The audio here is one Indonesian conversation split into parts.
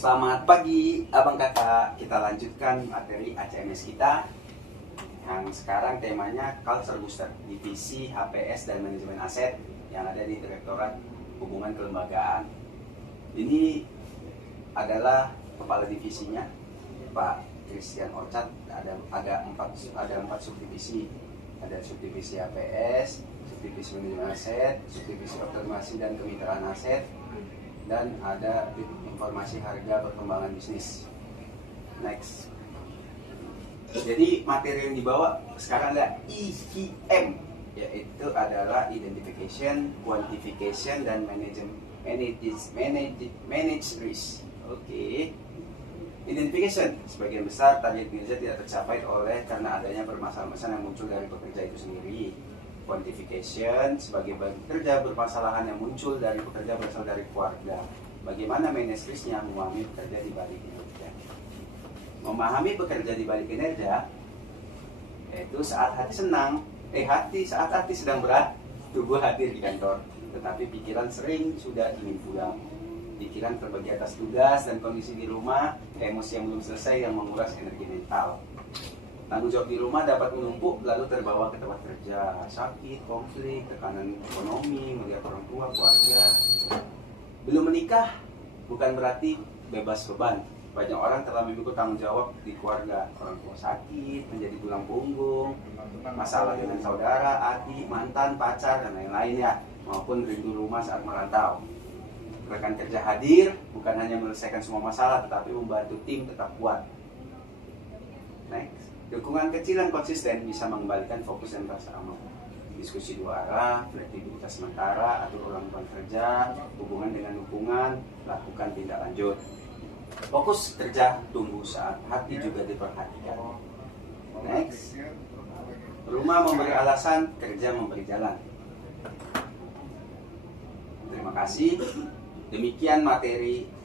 Selamat pagi abang kakak, kita lanjutkan materi ACMS kita yang sekarang temanya Culture Booster, divisi HPS dan manajemen aset yang ada di Direktorat Hubungan Kelembagaan. Ini adalah kepala divisinya Pak Christian Orchard. Ada empat subdivisi. Ada subdivisi HPS, subdivisi manajemen aset, subdivisi optimasi dan kemitraan aset, dan ada informasi harga perkembangan bisnis. Next. Jadi materi yang dibawa sekarang adalah IQM, yaitu adalah identification, quantification, dan manage risk. Oke. Identification, sebagian besar target kinerja tidak tercapai karena adanya permasalahan yang muncul dari pekerja itu sendiri. Quantification, sebagai pekerja bermasalahan yang muncul dari pekerja berasal dari keluarga. Bagaimana manage risk-nya, memahami pekerja di balik kinerja. Memahami pekerja di balik kinerja, yaitu saat hati sedang berat, tubuh hadir di kantor, tetapi pikiran sering sudah ingin pulang. Pikiran terbagi atas tugas dan kondisi di rumah, emosi yang belum selesai yang menguras energi mental. Tanggung jawab di rumah dapat menumpuk lalu terbawa ke tempat kerja, sakit, konflik, tekanan ekonomi, melihat orang tua, keluarga. Belum menikah bukan berarti bebas beban. Banyak orang telah memikul tanggung jawab di keluarga. Orang tua sakit, menjadi tulang punggung, masalah dengan saudara, adik, mantan, pacar, dan lain-lain ya, maupun rindu rumah saat merantau. Rekan kerja hadir bukan hanya menyelesaikan semua masalah, tetapi membantu tim tetap kuat. Next. Dukungan kecil dan konsisten bisa mengembalikan fokus dan rasa aman. Diskusi dua arah, fleksibilitas sementara, atur ulang beban kerja, hubungan dengan dukungan, lakukan tindak lanjut. Fokus kerja tumbuh saat hati juga diperhatikan. Next. Rumah memberi alasan, kerja memberi jalan. Terima kasih. Demikian materi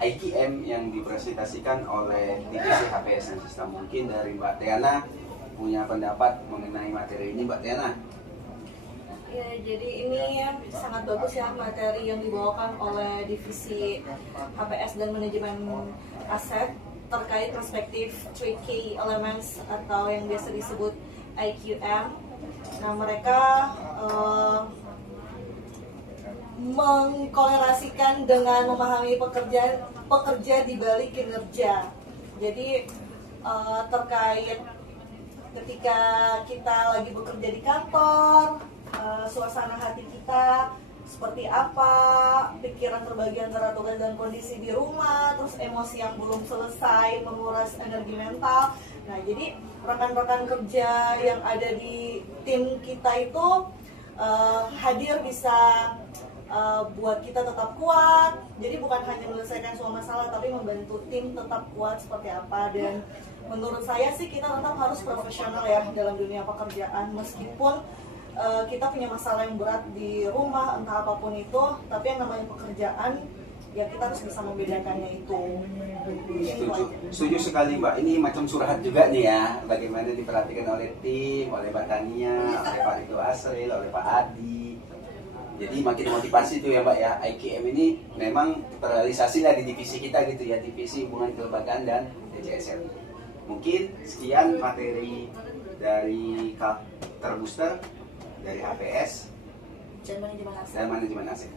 IQM yang dipresentasikan oleh divisi HPS dan Sistem. Mungkin dari Mbak Tiana punya pendapat mengenai materi ini, Mbak Tiana. Ya, jadi ini sangat bagus ya materi yang dibawakan oleh divisi HPS dan manajemen aset terkait perspektif 3 key elements atau yang biasa disebut IQM. Nah, mereka mengkolerasikan dengan memahami pekerja di balik kinerja. Jadi terkait ketika kita lagi bekerja di kantor, suasana hati kita seperti apa, pikiran terbagi antara tugas dan kondisi di rumah, terus emosi yang belum selesai menguras energi mental. Nah, jadi rekan-rekan kerja yang ada di tim kita itu hadir bisa buat kita tetap kuat. Jadi bukan hanya menyelesaikan semua masalah, tapi membantu tim tetap kuat seperti apa. Dan menurut saya sih kita tetap harus profesional ya dalam dunia pekerjaan. Meskipun kita punya masalah yang berat di rumah, entah apapun itu, tapi yang namanya pekerjaan, ya kita harus bisa membedakannya itu. Setuju sekali Mbak. Ini macam surhat juga nih ya, bagaimana diperhatikan oleh tim, oleh Mbak Tania, oleh Pak Ridho Asril, oleh Pak Adi. Jadi makin motivasi tuh ya Mbak ya. IQM ini memang terrealisasi lah di divisi kita gitu ya, divisi hubungan kelembagaan dan DJSL. Mungkin sekian materi dari Culture Booster, dari HPS Dan manajemen aset. dan manajemen aset.